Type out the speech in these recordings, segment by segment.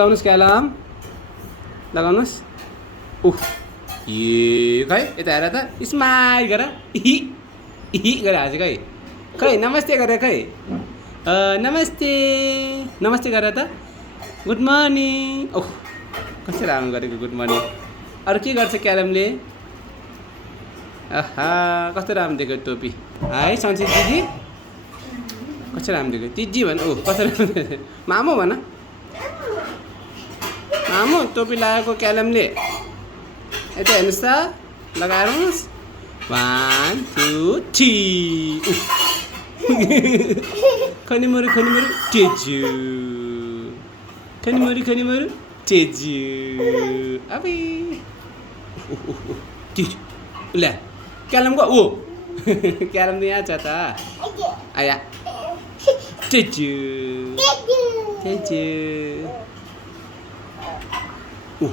लगाउनुहोस् क्यालम लगाउनुहोस् उफ ए खै यता हेर त स्माइल गर इही इही गरेर हाँसे खै खै नमस्ते गरे खै नमस्ते नमस्ते गरेर त गुड मर्निङ ओह कस्तो राम्रो गरेको गुड मर्निङ अरू के गर्छ क्यालमले आहा कस्तो राम्रो दिएको टोपी है सन्चित दिदी कस्तो राम्रो दिएको तिजी भन ओ कस्तो राम्रो मामु भन मामु टोपी लगाएको क्यालमले यता हेर्नुहोस् त लगाएर होस् 1 2 3 खनिमरु टेजु खनिमरु टेजु अबे टेजु ले क्यालम को ओ क्यालम त यहाँ छ त आया टेजु टेजु ओ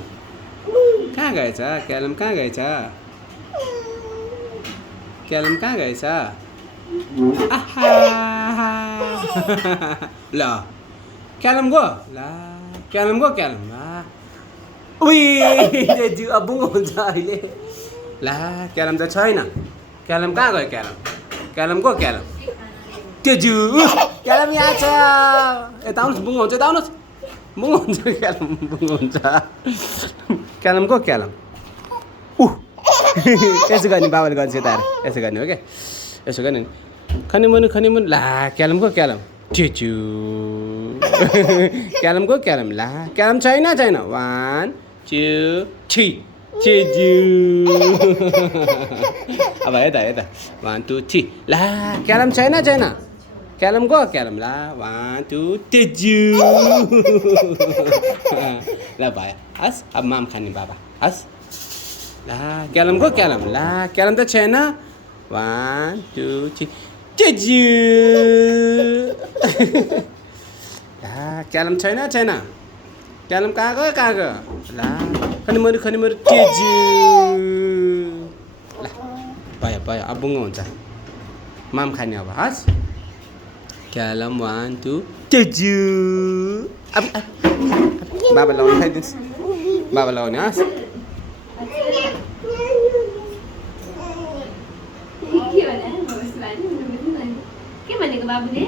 कहाँ गएछ क्यालम कहाँ गएछ क्यालम कहाँ गएछ आहा ल क्यालम गो ला क्यालम गो क्यालम ला उई तेजु अब बुङ्गो हुन्छ अहिले ला क्यालम त छैन क्यालम कहाँ गयो क्यालम गो क्यालम तेजु क्यालम यहाँ छ यता आउनुहोस् बुङ्गो हुन्छ यता आउनुहोस् बुङ्गो हुन्छ क्यालम बुङ्गो हुन्छ क्यालम गो क्यालम यसो गर्ने बाबाले गर्छ यता यसो गर्ने हो क्या यसो गर्ने खनिमुनि ला क्यालम गो क्यालम टेजु क्यालम गो क्यालम ला क्यालम छैन 1 2 3 टेजु अब यता 1 2 3 ला क्यालम छैन क्यालम गो क्यालम ला 1 2 टेजु ल भयो हस् अब माम खाने बाबा हस् ला क्यालम गो क्यालम ला क्यालम त छैन 1 2 3 टेजु ला क्यालम छैन क्यालम कहाँ गयो ला खनिमरु टेजु ला भयो अब बुङ्गो हुन्छ माम खाने अब हस् क्यालम 1 2 टेजु अब बाबा लगाउनु खाइदिनुहोस् बाबा लगाउने हस् के भनेको बाबुले